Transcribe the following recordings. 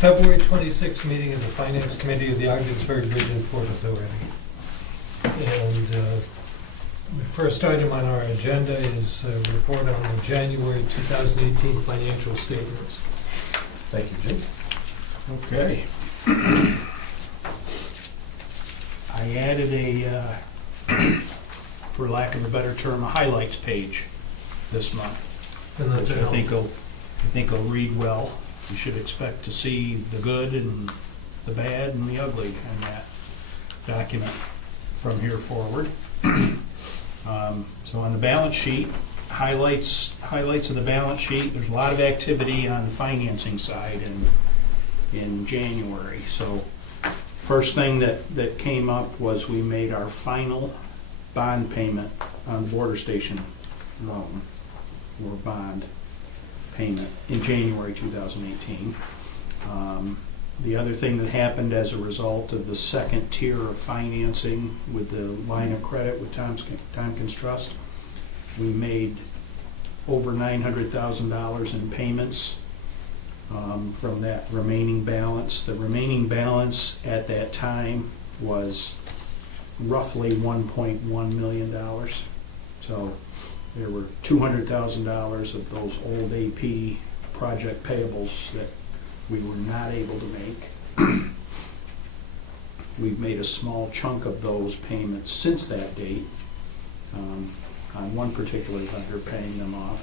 February 26th meeting of the Finance Committee of the Ogdensburg Bridge and Port Authority. And the first item on our agenda is a report on the January 2018 financial statements. Thank you, Jim. Okay. I added for lack of a better term, a highlights page this month, And that's which it. I think will read well. You should expect to see the good and the bad and the ugly in that document from here forward. So on the balance sheet, highlights of the balance sheet, there's a lot of activity on the financing side in January. So first thing that came up was we made our final bond payment on the border station loan, or bond payment, in January 2018. The other thing that happened as a result of the second tier of financing with the line of credit with Tompkins Trust, we made over $900,000 in payments from that remaining balance. The remaining balance at that time was roughly $1.1 million. So there were $200,000 of those old AP project payables that we were not able to make. We've made a small chunk of those payments since that date, on one particular vendor, paying them off.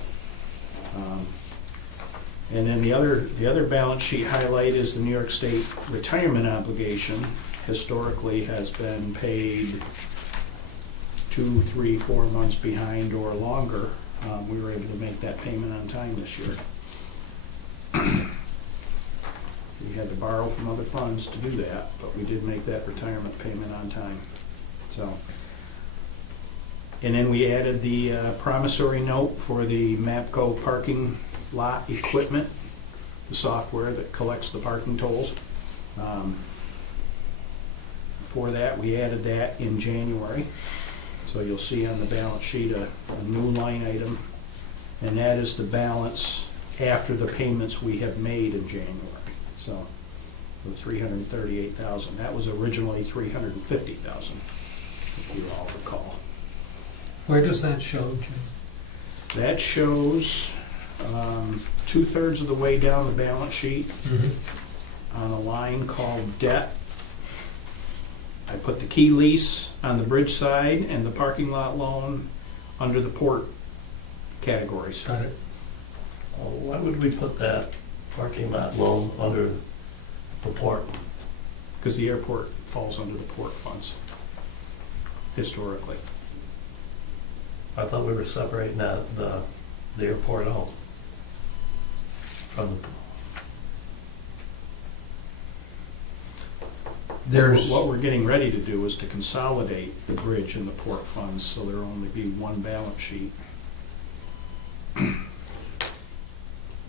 And then the other balance sheet highlight is the New York State retirement obligation. Historically has been paid 2, 3, 4 months behind or longer. We were able to make that payment on time this year. We had to borrow from other funds to do that, but we did make that retirement payment on time. So, and then we added the promissory note for the MAPCO parking lot equipment, the software that collects the parking tolls. For that, we added that in January. So you'll see on the balance sheet a new line item, and that is the balance after the payments we have made in January. So the $338,000. That was originally $350,000, if you all recall. Where does that show, Jim? That shows 2/3 of the way down the balance sheet on a line called debt. I put the key lease on the bridge side and the parking lot loan under the port categories. Got it. Why would we put that parking lot loan under the port? Because the airport falls under the port funds, historically. I thought we were separating the airport out from the. What we're getting ready to do is to consolidate the bridge and the port funds, so there'll only be one balance sheet.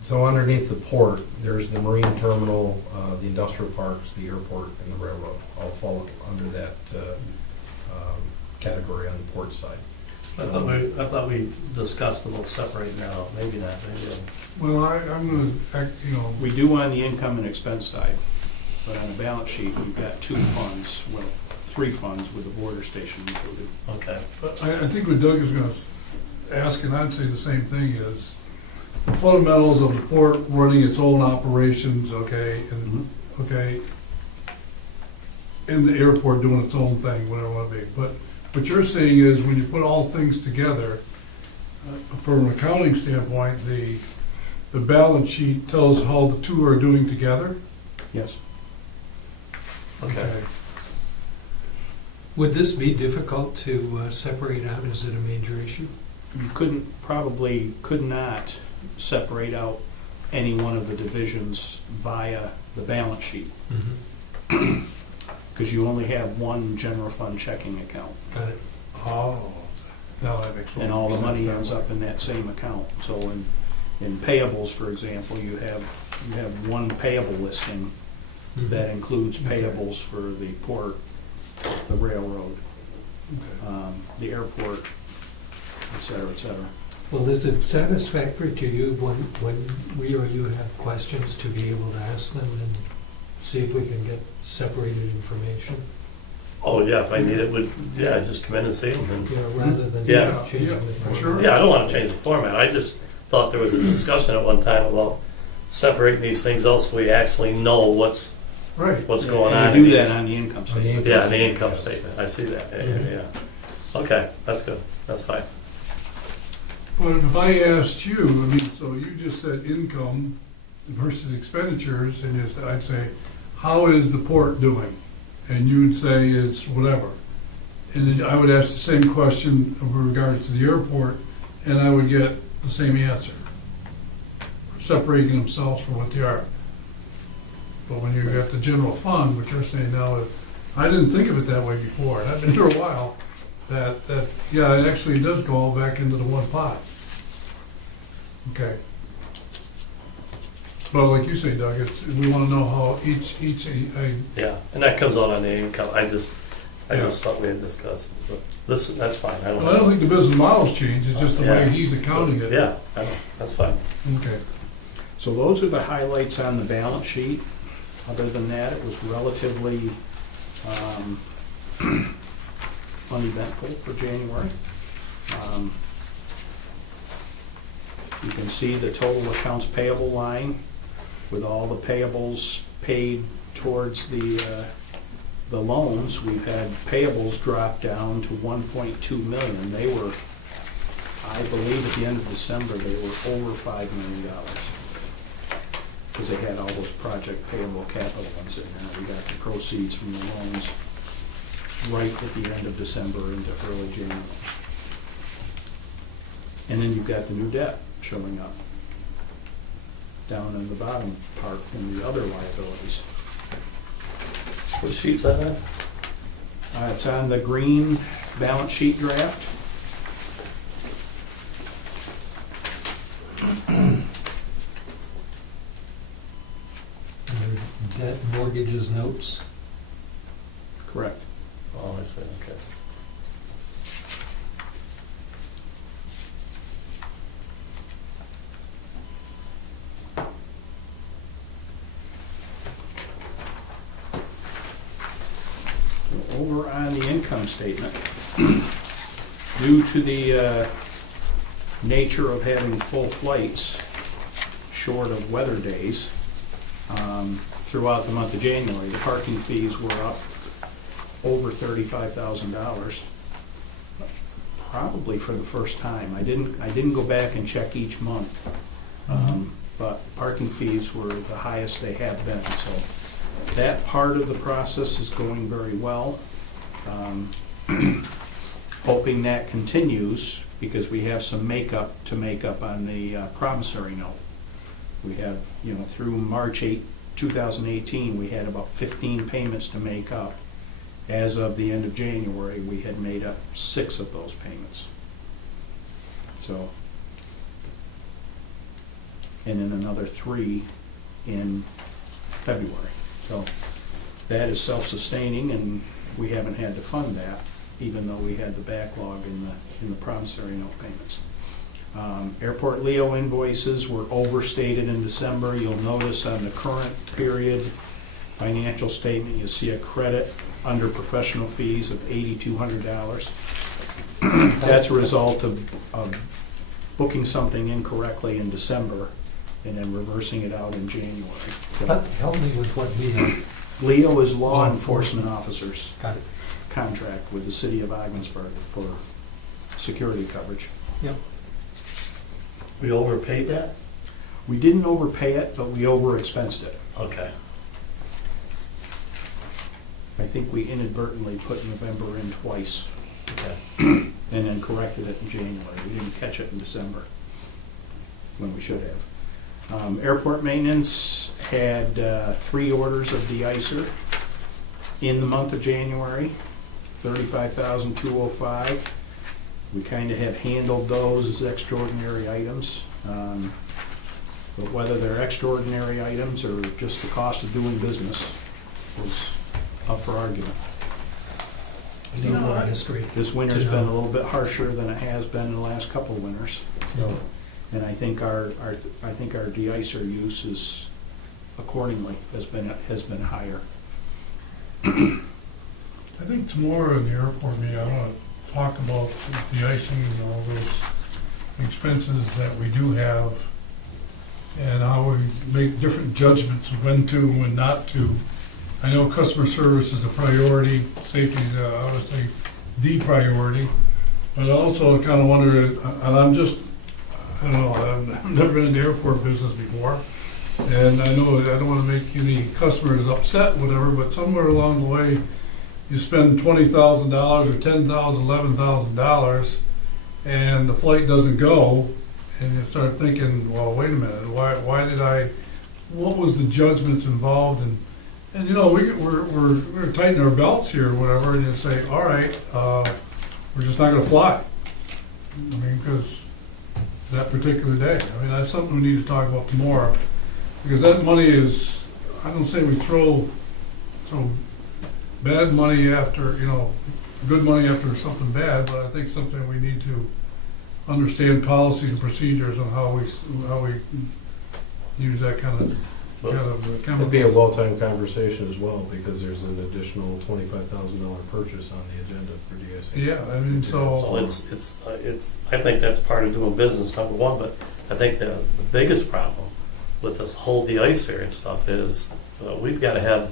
So underneath the port, there's the marine terminal, the industrial parks, the airport, and the railroad, all fall under that category on the port side. I thought we discussed about separating that out. Maybe not. Maybe. Well, I'm gonna, We do on the income and expense side, but on the balance sheet, we've got 2 funds, well, 3 funds with the border station included. Okay. I think what Doug is gonna ask, and I'd say the same thing, is the fundamentals of the port running its own operations, okay, and, okay, and the airport doing its own thing, whatever it might be. But what you're saying is, when you put all things together, from an accounting standpoint, the balance sheet tells how the two are doing together? Yes. Okay. Would this be difficult to separate out? Is it a major issue? You could not separate out any one of the divisions via the balance sheet, because you only have one general fund checking account. Got it. Oh, now that makes sense. And all the money ends up in that same account. So in payables, for example, you have one payable listing that includes payables for the port, the railroad, Okay. the airport, et cetera, et cetera. Well, is it satisfactory to you when we or you have questions to be able to ask them and see if we can get separated information? Oh, yeah, if I need it, just come in and see them. And, You know, rather than Yeah. changing the for format. sure. yeah, I don't want to change the format. I just thought there was a discussion at one time about separating these things out so we actually know what's Right. going on. And you do that on the income statement. Yeah, the income statement. I see that. Yeah. Okay, that's good. That's fine. But if I asked you, I mean, so you just said income versus expenditures, and I'd say, how is the port doing? And you'd say it's whatever. And then I would ask the same question with regards to the airport, and I would get the same answer, separating themselves from what they are. But when you got the general fund, which you're saying now, I didn't think of it that way before, and I've been here a while, yeah, it actually does go all back into the one pot. Okay. But like you say, Doug, we want to know how each, Yeah, and that comes out on the income. I just thought we had discussed. But that's fine. I well, I don't think the business model's changed, it's just the way Yeah. he's accounting it. Yeah, I know. That's fine. Okay. So those are the highlights on the balance sheet. Other than that, it was relatively uneventful for January. You can see the total accounts payable line with all the payables paid towards the loans. We've had payables drop down to 1.2 million. They were, I believe at the end of December, they were over $5 million. Because they had all those project payable capital ones in there. We got the proceeds from the loans right at the end of December into early January. And then you've got the new debt showing up down in the bottom part from the other liabilities. What sheet's that on? It's on the green balance sheet draft. Debt, mortgages, notes. Correct. Oh, I see. Okay. Over on the income statement, due to the nature of having full flights, short of weather days, throughout the month of January, the parking fees were up over $35,000, probably for the first time. I didn't go back and check each month, but parking fees were the highest they have been. So that part of the process is going very well. Hoping that continues because we have some makeup to make up on the promissory note. We have, through March 2018, we had about 15 payments to make up. As of the end of January, we had made up 6 of those payments. So, and then another 3 in February. So that is self-sustaining, and we haven't had to fund that, even though we had the backlog in the promissory note payments. Airport Leo invoices were overstated in December. You'll notice on the current period financial statement, you'll see a credit under professional fees of $8,200. That's a result of booking something incorrectly in December and then reversing it out in January. So Help me with what Leo is law enforcement officers got it. contract with the city of Ogdensburg for security coverage. Yep. We overpaid that? We didn't overpay it, but we overexpensed it. Okay. I think we inadvertently put November in twice Okay. and then corrected it in January. We didn't catch it in December when we should have. Airport maintenance had 3 orders of de-icer in the month of January, $35,205. We kind of have handled those as extraordinary items. But whether they're extraordinary items or just the cost of doing business is up for argument. Need more history. This winter's been a little bit harsher than it has been in the last couple of winters. So, and I think our de-icer use is accordingly has been higher. I think tomorrow in the airport meeting, I want to talk about the icing and all those expenses that we do have and how we make different judgments of when to and when not to. I know customer service is a priority, safety is obviously the priority, but I also kind of wonder, and I don't know, I've never been in the airport business before, and I know I don't want to make any customers upset, whatever, but somewhere along the way, you spend $20,000 or $10,000, $11,000, and the flight doesn't go, and you start thinking, well, wait a minute, what was the judgments involved? And you know, we're tightening our belts here or whatever, and you say, all right, we're just not gonna fly. I mean, because that particular day, I mean, that's something we need to talk about tomorrow, because that money is, I don't say we throw bad money after, good money after something bad, but I think something we need to understand policies and procedures on how we use that kind of chemical. It'd be a well-timed conversation as well, because there's an additional $25,000 purchase on the agenda for DSA. Yeah, I mean, So it's, I think that's part of doing business, number one, but I think the biggest problem with this whole de-icer and stuff is we've got to have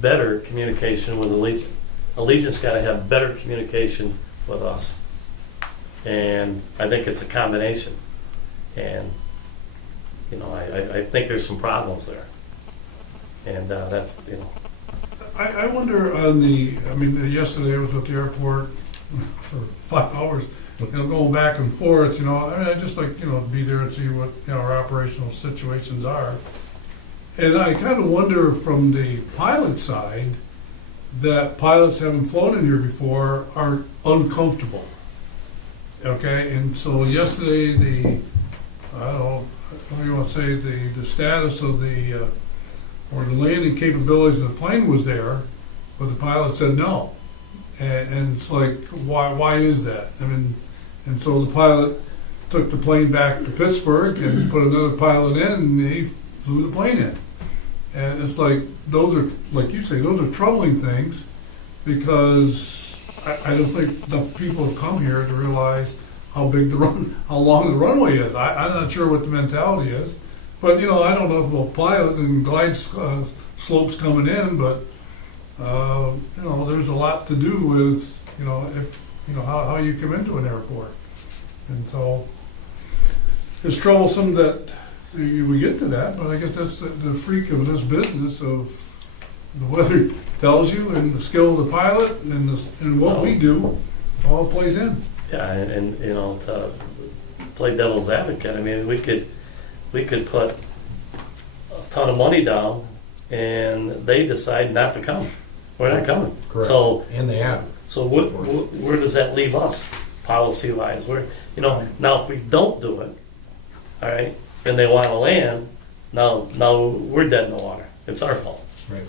better communication with Allegiant. Allegiant's got to have better communication with us. And I think it's a combination. And, I think there's some problems there. And that's. I wonder yesterday I was at the airport for 5 hours, going back and forth, I just like, to be there and see what, our operational situations are. And I kind of wonder from the pilot side that pilots having flown in here before are uncomfortable. Okay, and so yesterday what do you want to say, the status of or the landing capabilities of the plane was there, but the pilot said no. And it's like, why is that? I mean, and so the pilot took the plane back to Pittsburgh and put another pilot in, and he flew the plane in. And it's like, those are, like you say, those are troubling things, because I don't think the people have come here to realize how long the runway is. I'm not sure what the mentality is, but I don't know about pilot and glide slopes coming in, but there's a lot to do with how you come into an airport, and so it's troublesome that we get to that. But I guess that's the freak of this business of the weather tells you, and the skill of the pilot, and what we do all plays in. Yeah, and to play devil's advocate, I mean, we could put a ton of money down, and they decide not to come. We're not coming. Correct. And they have. So where does that leave us, policy wise? Now if we don't do it, all right, and they want to land, now we're dead in the water. It's our fault. Right.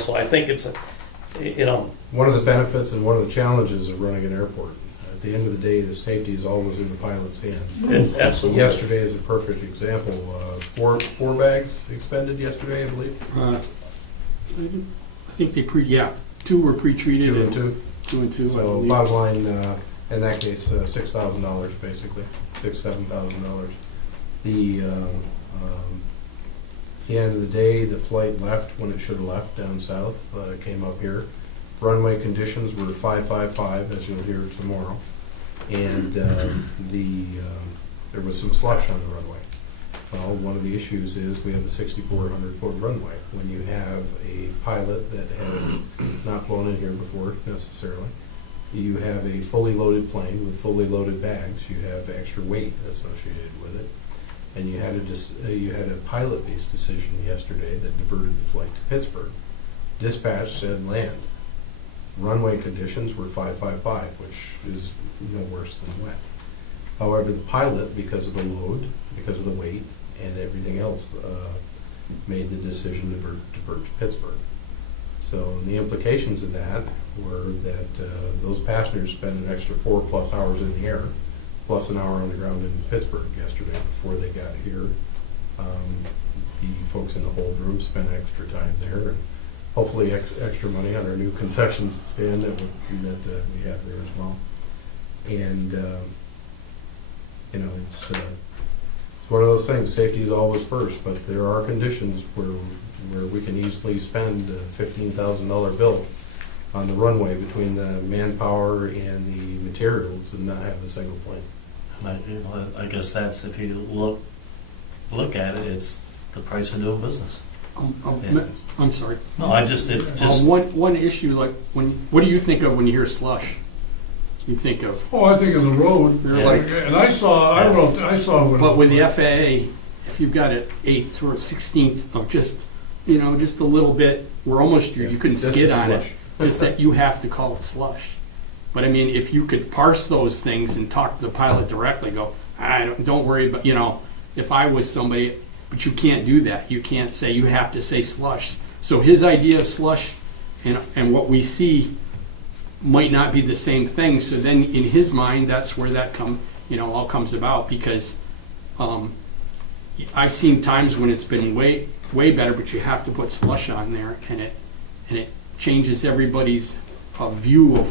So I think it's one of the benefits and one of the challenges of running an airport. At the end of the day, the safety is always in the pilot's hands. Absolutely. Yesterday is a perfect example. Four bags expended yesterday, I believe. I think they 2 were pre-treated. 2 and 2. 2 and 2. I So believe. bottom line, in that case, $6,000 basically, $7,000. At the end of the day, the flight left when it should have left down south. Came up here. Runway conditions were 555, as you'll hear tomorrow, and there was some slush on the runway. Well, one of the issues is we have a 6,400-foot runway. When you have a pilot that has not flown in here before necessarily, you have a fully loaded plane with fully loaded bags. You have extra weight associated with it, and you had a pilot-based decision yesterday that diverted the flight to Pittsburgh. Dispatch said land. Runway conditions were 555, which is no worse than wet. However, the pilot, because of the load, because of the weight, and everything else, made the decision to divert to Pittsburgh. So the implications of that were that those passengers spent an extra 4+ hours in the air plus an hour on the ground in Pittsburgh yesterday before they got here. The folks in the hold room spent extra time there, and hopefully extra money on our new concession stand that we have there as well. And you know, it's one of those things. Safety is always first, but there are conditions where we can easily spend a $15,000 bill on the runway between the manpower and the materials and not have a single plane. I guess that's, if you look at it, it's the price of doing business. Yeah. I'm sorry. No, it's just, One issue, like, what do you think of when you hear slush? You think of, Oh, I think of the road, They're like, and I saw it. but with the FAA, if you've got an 1/8 or a 16th of just a little bit, we're almost, you couldn't This skid is on it, slush. is that you have to call it slush. But I mean, if you could parse those things and talk to the pilot directly, go, don't worry about, if I was somebody, but you can't do that. You can't say, you have to say slush. So his idea of slush and what we see might not be the same thing. So then in his mind, that's where that all comes about, because I've seen times when it's been way, way better, but you have to put slush on there, and it changes everybody's view of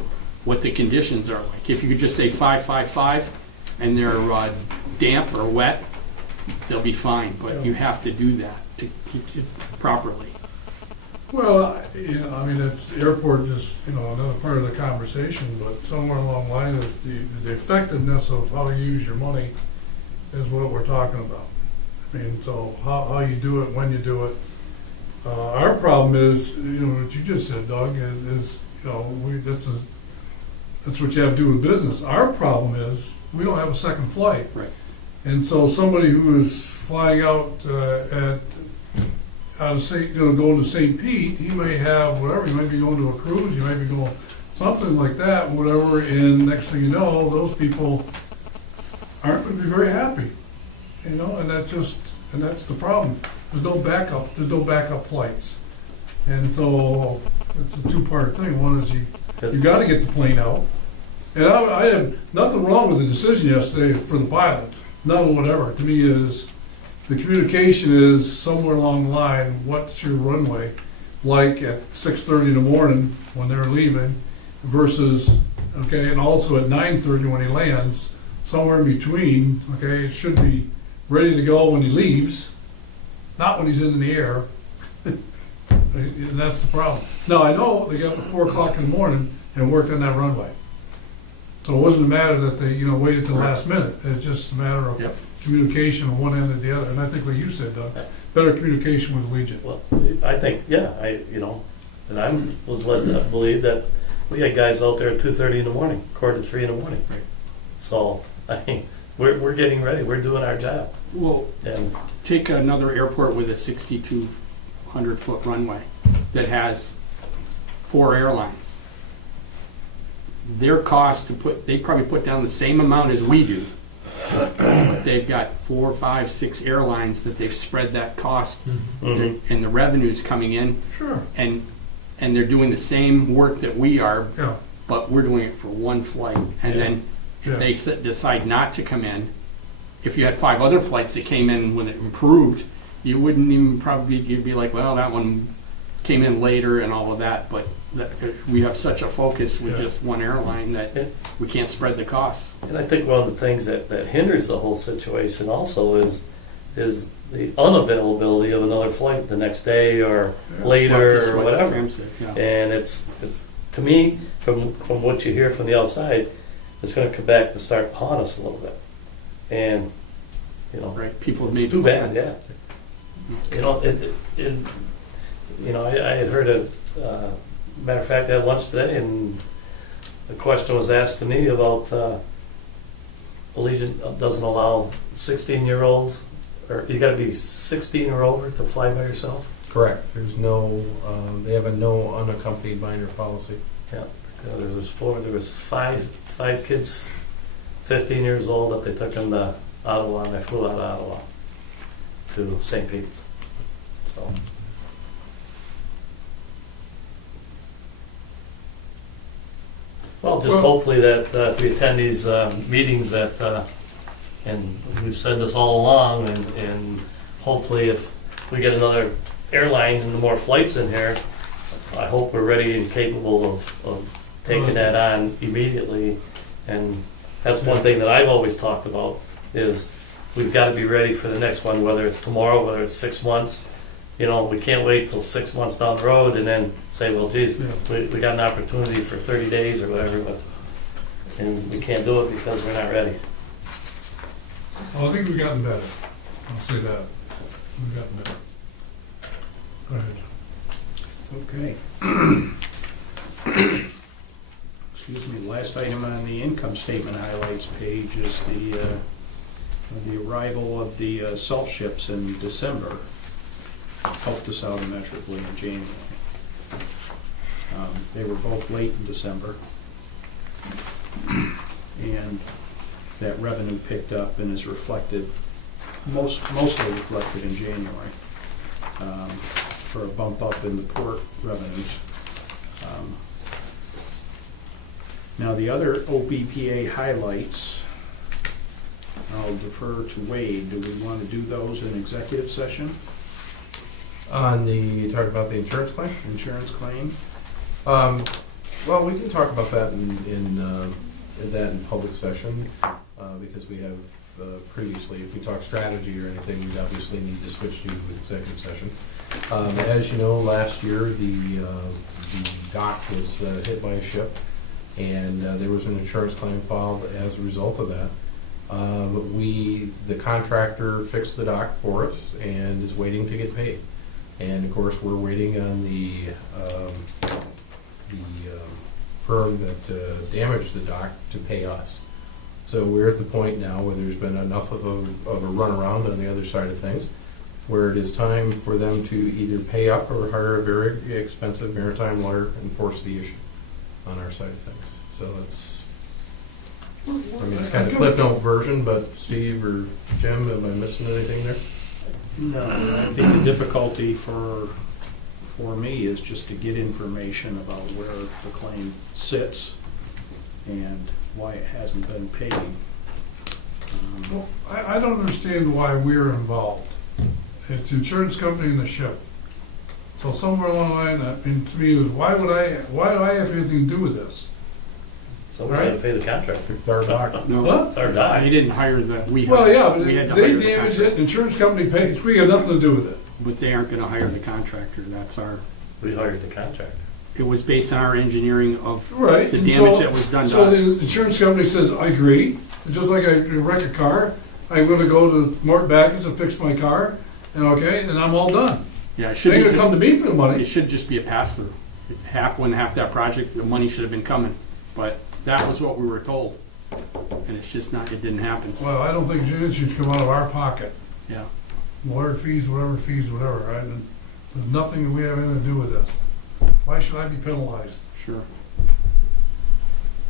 what the conditions are like. If you could just say 555 and they're damp or wet, they'll be fine, but you have to do that to keep it properly. Well, I mean, it's, the airport is, another part of the conversation, but somewhere along the line is the effectiveness of how you use your money is what we're talking about. I mean, so how you do it, when you do it. Our problem is, what you just said, Doug, is that's what you have to do with business. Our problem is we don't have a second flight. Right. And so somebody who is flying out going to St. Pete, he may have whatever, he might be going to a cruise, he might be going something like that, whatever, and next thing you know, those people aren't going to be very happy. And that's the problem. There's no backup flights. And so it's a two-part thing. One is you got to get the plane out. And I had nothing wrong with the decision yesterday for the pilot. None whatever. To me is the communication is somewhere along the line, what's your runway like at 6:30 in the morning when they're leaving versus, and also at 9:30 when he lands, somewhere in between, it should be ready to go when he leaves, not when he's in the air. And that's the problem. Now, I know they got up at 4 o'clock in the morning and worked on that runway. So it wasn't a matter that they, waited till the last minute. It's just a matter of communication on one end or the other. And I think what you said, Doug, better communication with Legion. well, I think, and I was led to believe that we had guys out there at 2:30 in the morning, 2:45 in the morning. Right. So, we're getting ready. We're doing our job. Well, And take another airport with a 6,200-foot runway that has 4 airlines. Their cost they probably put down the same amount as we do. But they've got 4, 5, 6 airlines that they've spread that cost, and the revenue's coming in, Sure. and they're doing the same work that we are, Yeah. but we're doing it for one flight. And then if they decide not to come in, if you had 5 other flights that came in when it improved, you wouldn't even you'd be like, well, that one came in later and all of that, but we have such a focus with just one airline that we can't spread the costs. And I think one of the things that hinders the whole situation also is the unavailability of another flight the next day or later Just or like whatever. Sam said, yeah. And it's to me, from what you hear from the outside, it's going to come back to start pawing us a little bit. And Right, people have it's made too bad, plans. I had heard matter of fact, I had lunch today, and the question was asked to me about Allegiant doesn't allow 16-year-olds, or you got to be 16 or over to fly by yourself. Correct. There's no, they have a no unaccompanied minor policy. Yeah, there was five kids, 15 years old, that they took them to Ottawa, and they flew out of Ottawa to St. Pete's. So. Well, just Well- hopefully that if we attend these meetings that, and we've said this all along, and hopefully if we get another airline and more flights in here, I hope we're ready and capable of taking that on immediately. And that's one thing that I've always talked about, is we've got to be ready for the next one, whether it's tomorrow, whether it's 6 months. You know, we can't wait till 6 months down the road and then say, well, geez, Yeah. we got an opportunity for 30 days or whatever, but, and we can't do it because we're not ready. Well, I think we've gotten better. I'll say that. We've gotten better. Go ahead, John. Okay. Excuse me, last item on the income statement highlights page is the arrival of the salt ships in December. Helped us out immeasurably in January. They were both late in December. And that revenue picked up and is reflected, mostly reflected in January, for a bump up in the port revenues. Now, the other OBPA highlights, I'll defer to Wade. Do we want to do those in executive session? You talk about the insurance claim? Insurance claim? Well, we can talk about that in public session, because we have previously, if we talk strategy or anything, we'd obviously need to switch to executive session. As you know, last year, the dock was hit by a ship, and there was an insurance claim filed as a result of that. The contractor fixed the dock for us and is waiting to get paid. And of course, we're waiting on the firm that damaged the dock to pay us. So we're at the point now where there's been enough of a runaround on the other side of things, where it is time for them to either pay up or hire a very expensive maritime lawyer and force the issue on our side of things. So that's, I mean, it's kind of Cliff Note version, but Steve or Jim, am I missing anything there? No, I think the difficulty for me is just to get information about where the claim sits and why it hasn't been paid. Well, I don't understand why we're involved. It's the insurance company and the ship. So somewhere along the line, I mean, to me, is why do I have anything to do with this? So we got to pay the contractor. It's our dock. No, What? It's our dock. they didn't hire the, we Well, hired- yeah, but we had to they hire the damaged it, contractor. the insurance company pays, we have nothing to do with it. But they aren't gonna hire the contractor, that's our, We hired the contractor. it was based on our engineering of Right. the and damage so- that was done to So us. the insurance company says, I agree. It's just like I wreck a car, I'm gonna go to Mort Backus and fix my car, and okay, and I'm all done. Yeah, it They should ain't be, gonna come to me for the it money. should just be a pass-through. Half that project, the money should have been coming, but that was what we were told. And it's just not, it didn't happen, Well, I don't think it should come out of our pocket. yeah. Lawyer fees, whatever, right? And there's nothing that we have anything to do with this. Why should I be penalized? Sure.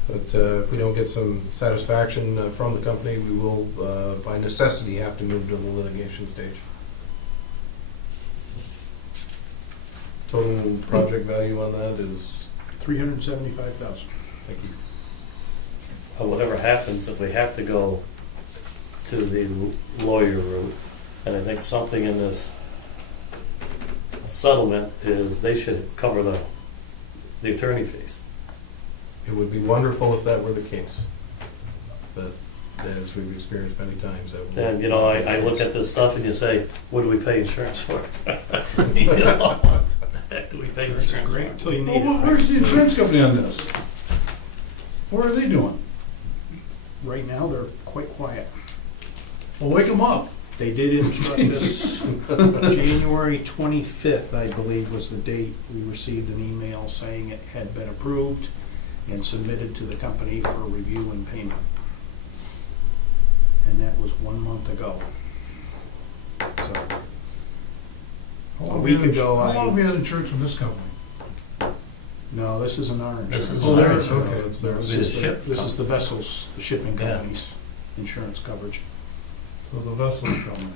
But if we don't get some satisfaction from the company, we will, by necessity, have to move to the litigation stage. Total project value on that is, $375,000. thank you. Whatever happens, if we have to go to the lawyer route, and I think something in this settlement is they should cover the attorney fees. It would be wonderful if that were the case. But as we've experienced many times, that would. And, you know, I look at this stuff and you say, what do we pay insurance for? You know, what the heck do we pay This is insurance great for? until you Well, need it. where's the insurance company on this? What are they doing? Right now, they're quite quiet. Well, wake them up. They did instruct us, January 25th, I believe, was the date we received an email saying it had been approved and submitted to the company for review and payment. And that was 1 month ago. So, How A long week have we had- ago, How long I- have we had insurance with this company? no, this isn't our insurance. This is Oh, our theirs, insurance. okay. It's theirs. This The is the- ship This is the vessels, the shipping Yeah. company's insurance coverage. So the vessels company.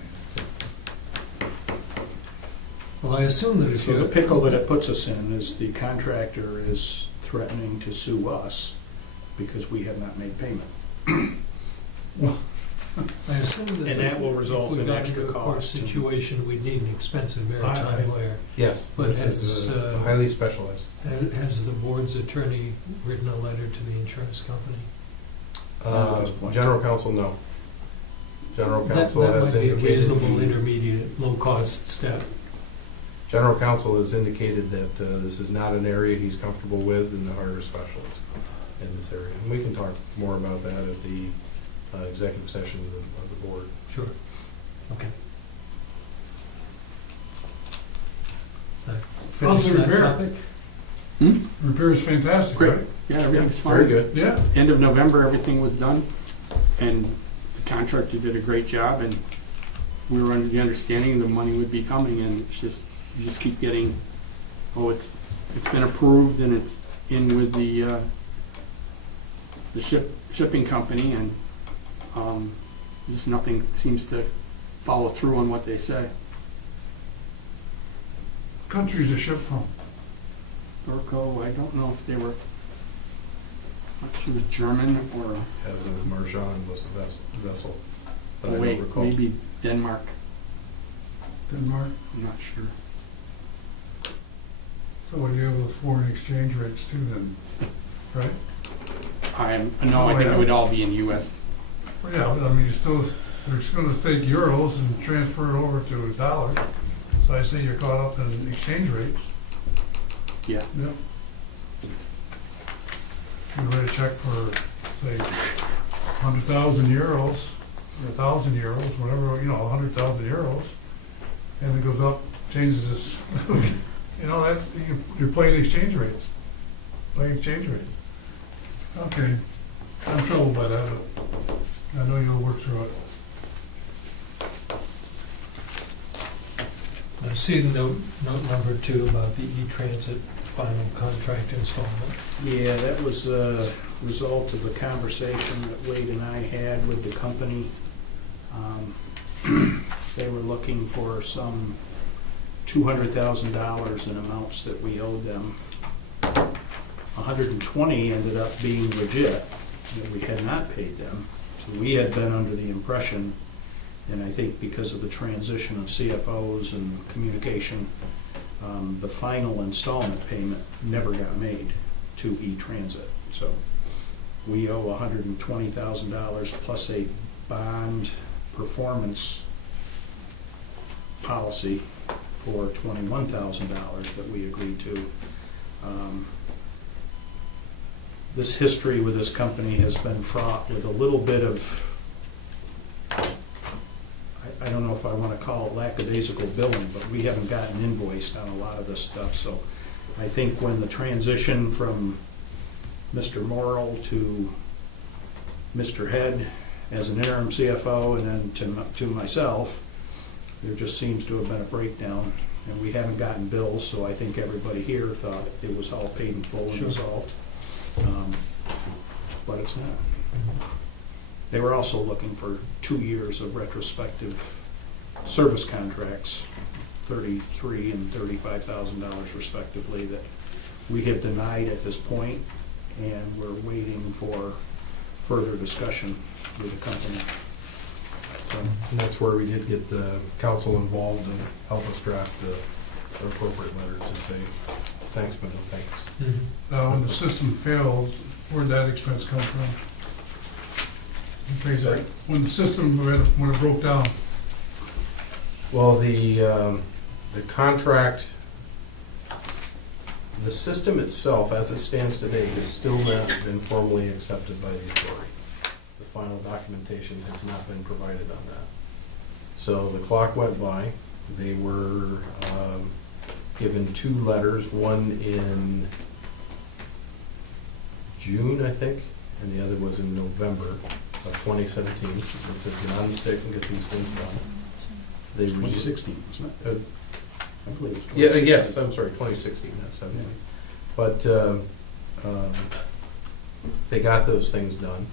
Well, I assume that if So the you, pickle that it puts us in is the contractor is threatening to sue us because we have not made payment. I assume that. And that will result in extra If we got into a court cost. situation, we'd need an expensive maritime lawyer. Yes, But this is highly specialized. Has the board's attorney written a letter to the insurance company? At this point. General counsel, no. General That counsel that has might be a indicated. reasonable intermediate, low-cost step. General counsel has indicated that this is not an area he's comfortable with and to hire a specialist in this area. And we can talk more about that at the executive session of the board. Sure. Okay. Is that How's finish the that repair? topic? Repair is fantastic, Great. right? Yeah, everything's fine. Very good. Yeah, End of November, everything was done, and the contractor did a great job, and we were under the understanding the money would be coming, and it's just, you just keep getting, oh, it's been approved, and it's in with the shipping company, and just nothing seems to follow through on what they say. country's a ship from. Orco, I don't know if they were, not sure it was German or, As a Marjan was the vessel. But I oh don't wait, recall. maybe Denmark, Denmark. I'm not sure. So when you have those foreign exchange rates too then, right? I think Oh, yeah. it would all be in US. Well, yeah, but I mean, they're just gonna take euros and transfer it over to dollars. So I say you're caught up in exchange rates. Yeah. Yep. You write a check for, say, 100,000 euros, or 1,000 euros, whatever, 100,000 euros, and it goes up, changes its, you're playing exchange rates. Playing exchange rates. Okay, I'm troubled by that, but I know you'll work through it. I see note number 2 about the E-Transit final contract installment. Yeah, that was a result of a conversation that Wade and I had with the company. They were looking for some $200,000 in amounts that we owed them. 120 ended up being legit, that we had not paid them. So we had been under the impression, and I think because of the transition of CFOs and communication, the final installment payment never got made to E-Transit. So we owe $120,000 plus a bond performance policy for $21,000 that we agreed to. This history with this company has been fraught with a little bit of, I don't know if I want to call it lackadaisical billing, but we haven't gotten invoiced on a lot of this stuff. So I think when the transition from Mr. Morrill to Mr. Head as an interim CFO and then to myself, there just seems to have been a breakdown, and we haven't gotten bills, so I think everybody here thought it was all paid in full and Sure. resolved. But it's not. They were also looking for 2 years of retrospective service contracts, $33,000 and $35,000 respectively, that we have denied at this point, and we're waiting for further discussion with the company. So, And that's where we did get the council involved and help us draft the appropriate letter to say, thanks, but no thanks. When the system failed, where'd that expense come from? Who pays that? When the system, when it broke down, Well, the contract, the system itself, as it stands today, has still not been formally accepted by the authority. The final documentation has not been provided on that. So the clock went by. They were given 2 letters, one in June, I think, and the other was in November of 2017. It said, get on the stick and get these things done. They were 2016, wasn't it? I believe it was 2016. yes, I'm sorry, 2016, not 17. But they got those things done.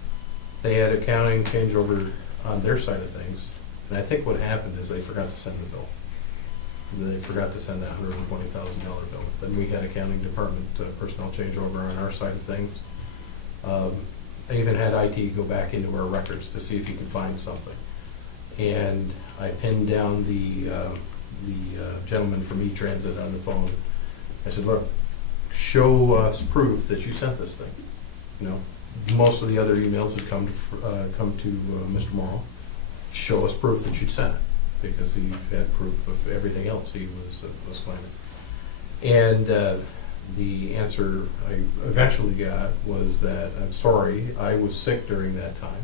They had accounting changeover on their side of things, and I think what happened is they forgot to send the bill. They forgot to send that $120,000 bill. Then we had accounting department personnel changeover on our side of things. I even had IT go back into our records to see if he could find something. And I pinned down the gentleman from E-Transit on the phone. I said, look, show us proof that you sent this thing. You know, most of the other emails had come to Mr. Morrow. Show us proof that you'd sent it, because he had proof of everything else he was claiming. And the answer I eventually got was that, I'm sorry, I was sick during that time.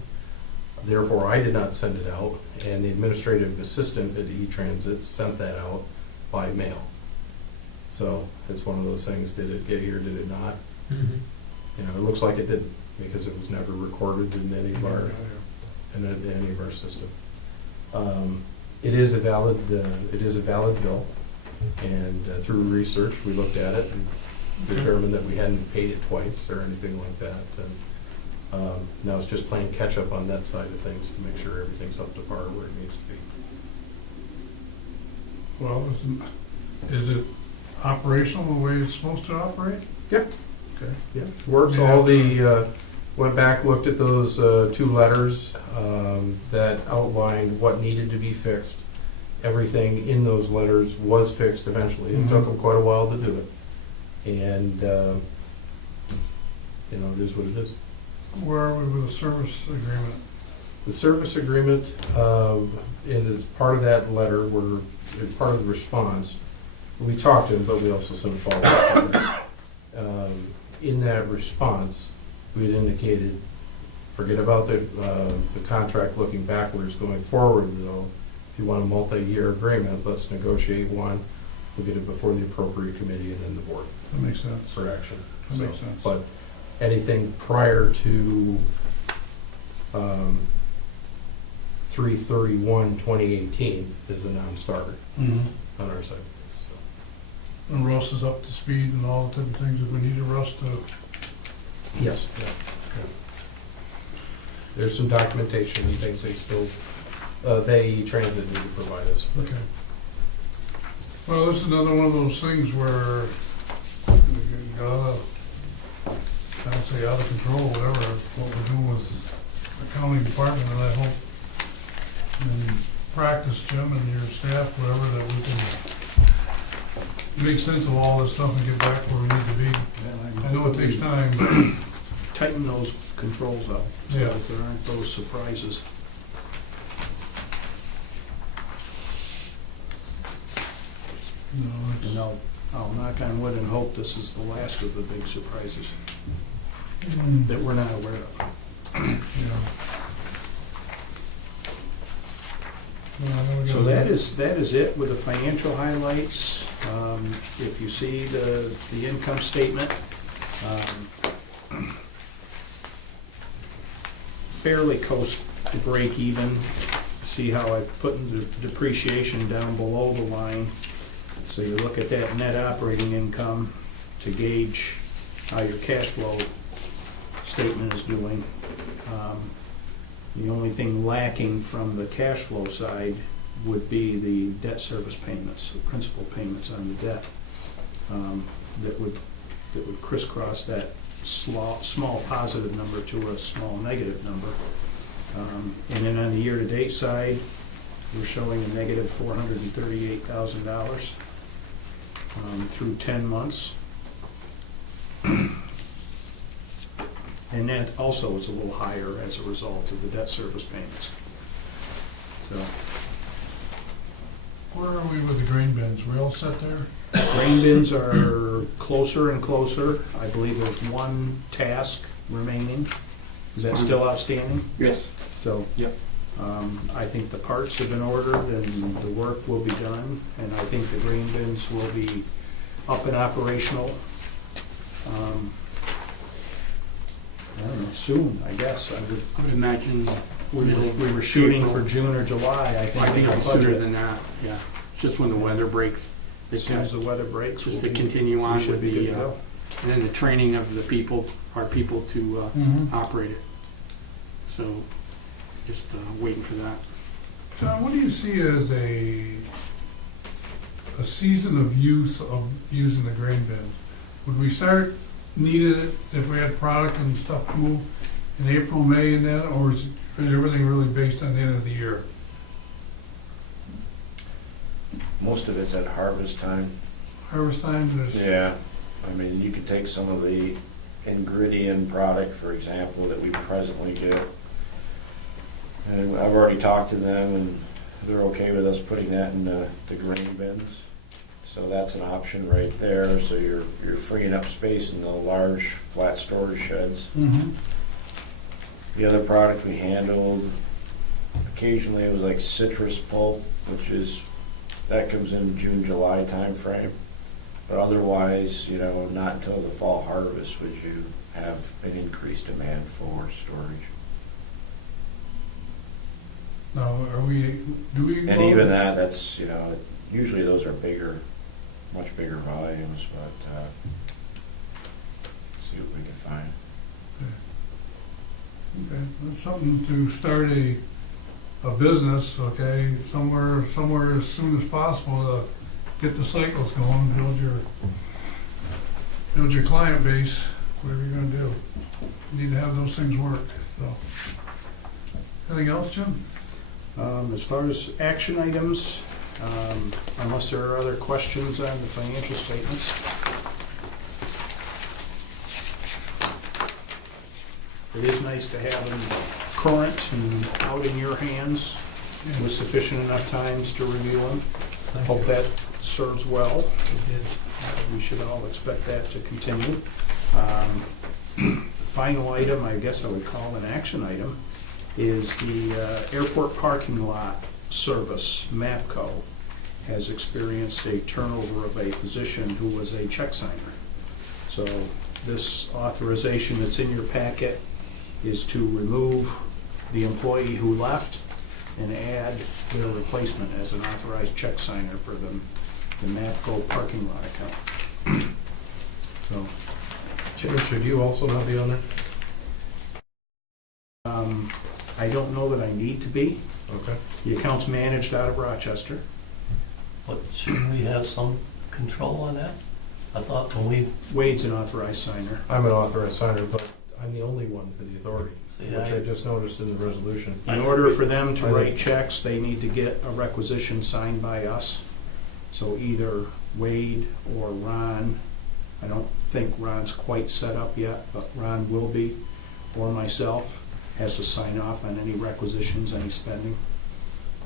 Therefore, I did not send it out, and the administrative assistant at E-Transit sent that out by mail. So it's one of those things, did it get here, did it not? You know, it looks like it didn't, because it was never recorded in any of our, system. It is a valid bill, and through research, we looked at it and determined that we hadn't paid it twice or anything like that. And now it's just playing catch up on that side of things to make sure everything's up to par where it needs to be. Well, is it operational the way it's supposed to operate? Yeah. Okay. Yeah, works. Yeah. All the, went back, looked at those 2 letters that outlined what needed to be fixed. Everything in those letters was fixed eventually. It took them quite a while to do it. And, you know, it is what it is. Where are we with the service agreement? The service agreement, and as part of that letter, part of the response, we talked to him, but we also sent a follow-up. In that response, we had indicated, forget about the contract looking backwards, going forward, though. If you want a multi-year agreement, let's negotiate one. We'll get it before the appropriate committee and then the board That makes sense. for action. That makes sense. But anything prior to 3/31/2018 is a non-starter on our side. So. And Russ is up to speed and all the type of things that we need Russ to. Yes. There's some documentation and things they still, transit need to provide us. Okay. Well, this is another one of those things where you gotta, I don't say out of control, whatever, what we're doing with the accounting department, and I hope in practice, Jim, and your staff, whatever, that we can make sense of all this stuff and get back where we need to be. I know it takes time, but Tighten those controls up, so Yeah. that there aren't those surprises. you know, And I'll knock on wood and hope this is the last of the big surprises it's, that we're not aware of. So that is it with the financial highlights. If you see the income statement, fairly close to break even. See how I put the depreciation down below the line. So you look at that net operating income to gauge how your cash flow statement is doing. The only thing lacking from the cash flow side would be the debt service payments, the principal payments on the debt, that would crisscross that small positive number to a small negative number. And then on the year-to-date side, we're showing a negative $438,000 through 10 months. And that also is a little higher as a result of the debt service payments. So, where are we with the grain bins? We all set there? grain bins are closer and closer. I believe there's one task remaining. Is that still outstanding? Yes. So, Yep. I think the parts have been ordered and the work will be done, and I think the grain bins will be up and operational. I don't know, soon, I guess. I would imagine We were shooting for June or July, I I think. think in our it's sooner budget. than that, yeah. It's just when the weather breaks. As soon as the weather breaks, Just we'll to be- continue we on should with be good the, to go. and then the training of the people, our people to operate it. So, just waiting for that. John, what do you see as a season of use of using the grain bin? Would we start needing it if we had product and stuff to move in April, May, and then, or is everything really based on the end of the year? Most of it's at harvest time. Harvest time, there's, Yeah, I mean, you could take some of the ingredient product, for example, that we presently get. And I've already talked to them and they're okay with us putting that in the grain bins. So that's an option right there, so you're freeing up space in the large flat storage sheds. mhm. The other product we handled, occasionally it was like citrus pulp, that comes in June, July timeframe. But otherwise, not until the fall harvest would you have an increased demand for storage. Now, do we? And even that's, usually those are much bigger volumes, but see what we can find. Okay, that's something to start a business, okay, somewhere as soon as possible to get the cycles going, build your client base, whatever you're gonna do. You need to have those things work, so. Anything else, Jim? As far as action items, unless there are other questions on the financial statements. It is nice to have them current and out in your hands with sufficient enough times to review them. Thank Hope you. that serves well. It did. We should all expect that to continue. The final item, I guess I would call an action item, is the airport parking lot service, MAPCO, has experienced a turnover of a position who was a check signer. So this authorization that's in your packet is to remove the employee who left and add their replacement as an authorized check signer for the MAPCO parking lot account. So, Jim, should you also not be on there? I don't know that I need to be. Okay. The account's managed out of Rochester. But shouldn't we have some control on that? I thought when we, Wade's an authorized signer. I'm an authorized signer, but I'm the only one for the authority, see, which I just noticed in the resolution. In order for them to I write think- checks, they need to get a requisition signed by us. So either Wade or Ron, I don't think Ron's quite set up yet, but Ron will be, or myself, has to sign off on any requisitions, any spending.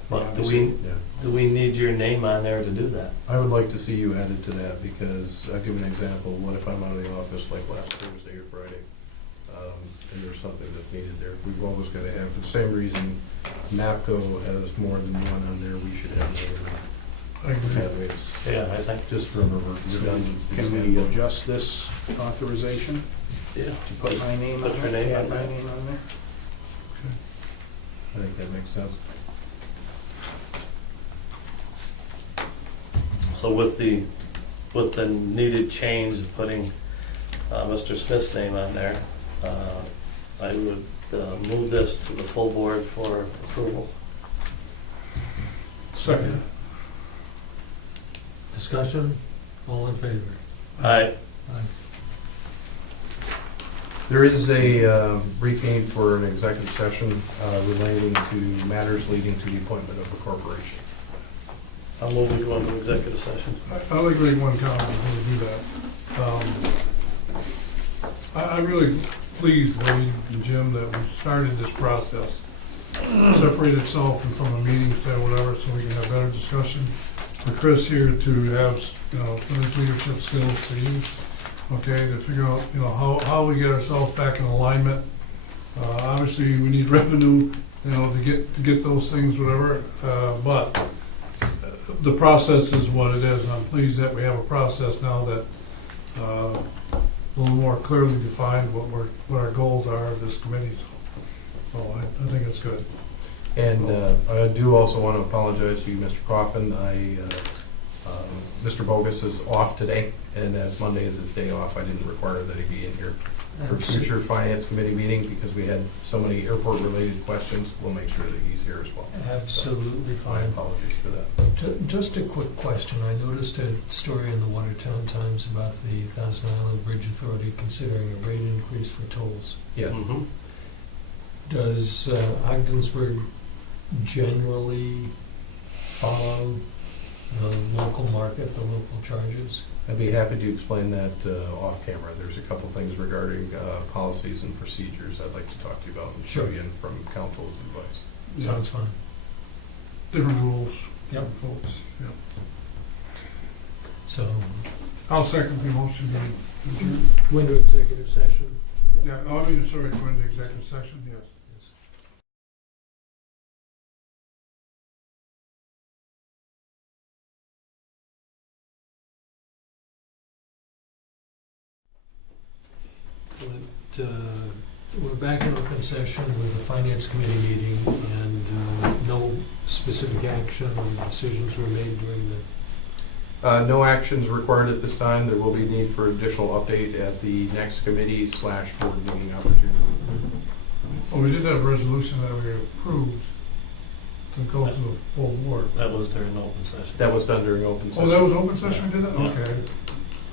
but Yeah. do we need your name on there to do that? I would like to see you added to that, because I'll give an example. What if I'm out of the office like last Thursday or Friday, and there's something that's needed there? We've always got to have, for the same reason MAPCO has more than one on there, we should have another. I agree. That way it's Yeah, I think, just from a redundancy Can we standpoint. adjust this authorization yeah. to put my name on Put your there? name Add on my there. name on there? I think that makes sense. So with the needed change of putting Mr. Smith's name on there, I would move this to the full board for approval. Second. Discussion, all in favor? Aye. There is a brief need for an executive session relating to matters leading to the appointment of a corporation. I'll move we go into executive session. I'd like to make one comment before we do that. I'm really pleased, Wade and Jim, that we started this process. Separate itself from a meeting, say whatever, so we can have better discussion. For Chris here to have, his leadership skills to use, okay, to figure out, how we get ourselves back in alignment. Obviously, we need revenue, to get those things, whatever, but the process is what it is, and I'm pleased that we have a process now that a little more clearly defined what our goals are of this committee. So I think it's good. And I do also want to apologize to you, Mr. Coffin. Mr. Bogus is off today, and as Monday is his day off, I didn't require that he be in here for future finance committee meeting, because we had so many airport-related questions. We'll make sure that he's here as well. Absolutely My fine. apologies for that. Just a quick question. I noticed a story in the Watertown Times about the Thousand Island Bridge Authority considering a rate increase for tolls. Yes. Mhm. Does Ogdensburg generally follow the local market, the local charges? I'd be happy to explain that off camera. There's a couple things regarding policies and procedures I'd like to talk to you about and show Sure. you in from council's advice. Yeah, Sounds fun. different rules, Yep. folks, yeah. So, I'll second the motion to adjourn. go into executive session. Yeah, no, I mean, sorry, go into executive session, yes. We're back in open session with the Finance Committee meeting, and no specific action or decisions were made during the... No actions required at this time. There will be need for additional update at the next committee/board meeting opportunity. Well, we did have a resolution that we approved to go to the full board. That was during open session. That was done during open session. Oh, that was open session, we did that? Yeah. Okay.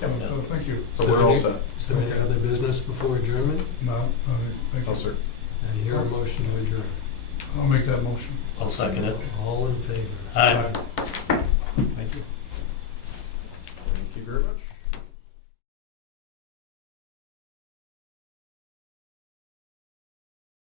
Yep. Thank you. So we're all set. Is there any Okay. other business before adjournment? No, thank No, you. sir. I hear a motion to adjourn. I'll make that motion. I'll second it. All in favor? Aye. Aye.